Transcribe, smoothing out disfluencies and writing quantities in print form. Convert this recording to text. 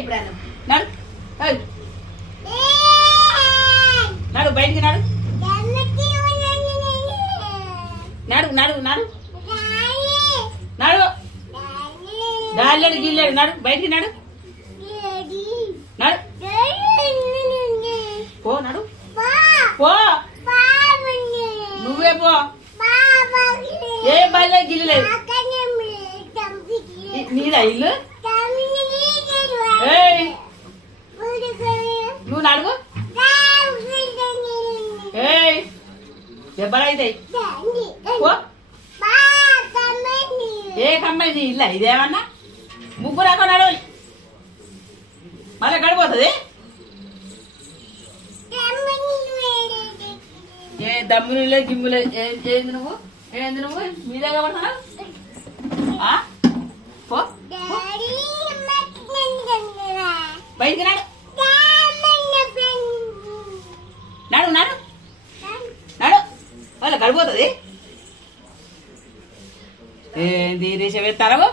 నడు నడు బయటికి నడు నడు నడు నడు నడు గాలిలేడు గిల్లేడు నడు బయటికి నడు నడు పో నడు పో నువ్వే పో ఏ బల్లే గిల్లలేదు నీదా ఇల్లు నువ్వు నడుగు దెబ్బలైతాయి ఏ కమ్మాయి ఇల్లా ఇదేమన్నా ముగ్గురు రాక నడవాలి మళ్ళీ గడిపోతుంది ఏ దమ్ములే గిమ్ములే ఏంది నువ్వు మీ దగ్గర పడుతున్నావు పో బయటికి నాడు నాడు నాడు నాడు వాళ్ళ గడిపోతుంది ఏంది రేషం ఎత్తారవు